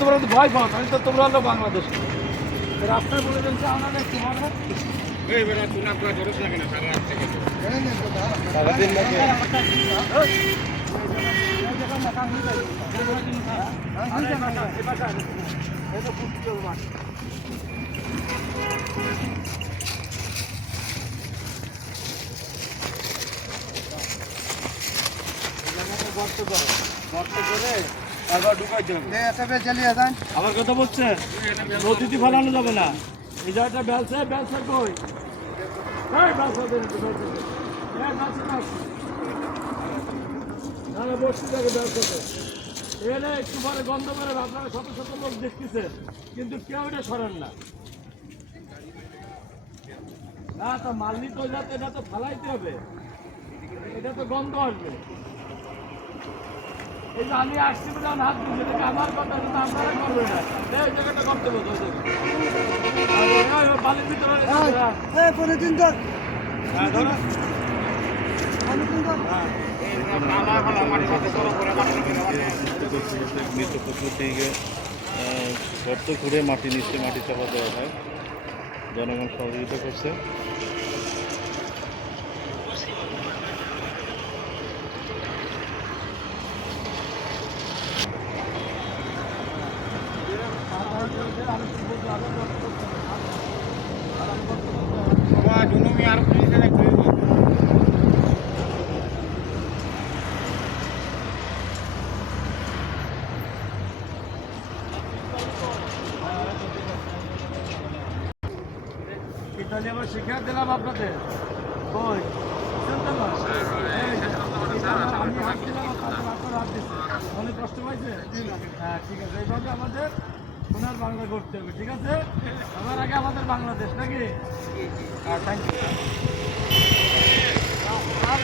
তোমরা ভয় পাও, আমি তো তোমরা হলো বাংলাদেশ রাস্তায় বলে দিচ্ছে আমাদের সারাদিন আমার কথা বলছে নদীতে ফেলানো যাবে না। এই জায়গাটা ব্যবসা কই বসতে থাকে ব্যবসাতে এলে একটু পরে গন্ধ করে আপনারা শত শত লোক দেখতেছেন, কিন্তু কেউ এটা সরেন না। না তো মাল নিতে যাতে এটা তো ফালাইতে হবে, এটা তো গন্ধ আসবে। এই যে আমি আসছি যখন হাত দিচ্ছি এটাকে আমার কথা, কিন্তু আপনারা করবে না। এই জায়গাটা করতে বলতো বালির ভিতরে গর্ত ঘুরে মাটি নিচে মাটি চাপা দেওয়া হয়। জনগণ সহযোগিতা করছে। ইতালি আবার শিক্ষা দিলাম আপনাদের ওই আমি হাত দিলাম, আপনার হাত দিচ্ছে, অনেক কষ্ট পাইছে। হ্যাঁ ঠিক আছে, এইভাবে আমাদের সোনার বাংলা করতে হবে। ঠিক আছে, সবার আগে আমাদের বাংলাদেশ নাকি। Thank you.